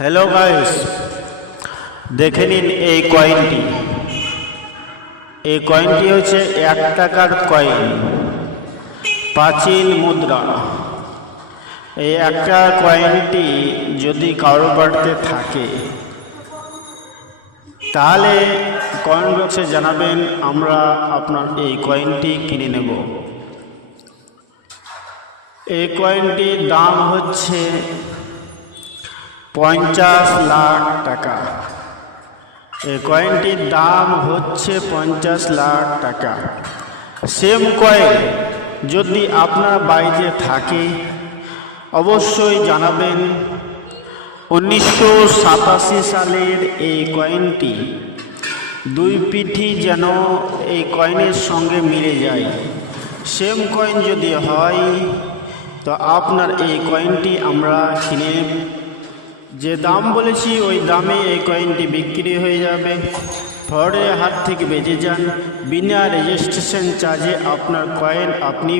Hello guys, দেখে নিন এই কয়েনটি। এই কয়েনটি হচ্ছে 1 টাকার কয়েন, প্রাচীন মুদ্রা। এই 1 টাকার কয়েনটি যদি কারো বাড়িতে থাকে তাহলে কমেন্ট বক্সে জানাবেন, আমরা আপনার এই কয়েনটি কিনে নেব। এই কয়েনটির দাম হচ্ছে 50 লাখ টাকা। এই কয়েনটির দাম হচ্ছে 50 লাখ টাকা। সেম কয়েন যদি আপনার বাড়িতে থাকে অবশ্যই জানাবেন। 1987 সালের এই কয়েনটি, দুই পিঠি যেন এই কয়েনের সঙ্গে মিলে যায়। সেম কয়েন যদি হয় তো আপনার এই কয়েনটি আমরা কিনে যে দাম বলেছি ওই দামে এই কয়েনটি বিক্রি হয়ে যাবে। ফ্রডের হাত থেকে বেঁচে যান। বিনা রেজিস্ট্রেশন চার্জে আপনার কয়েন আপনি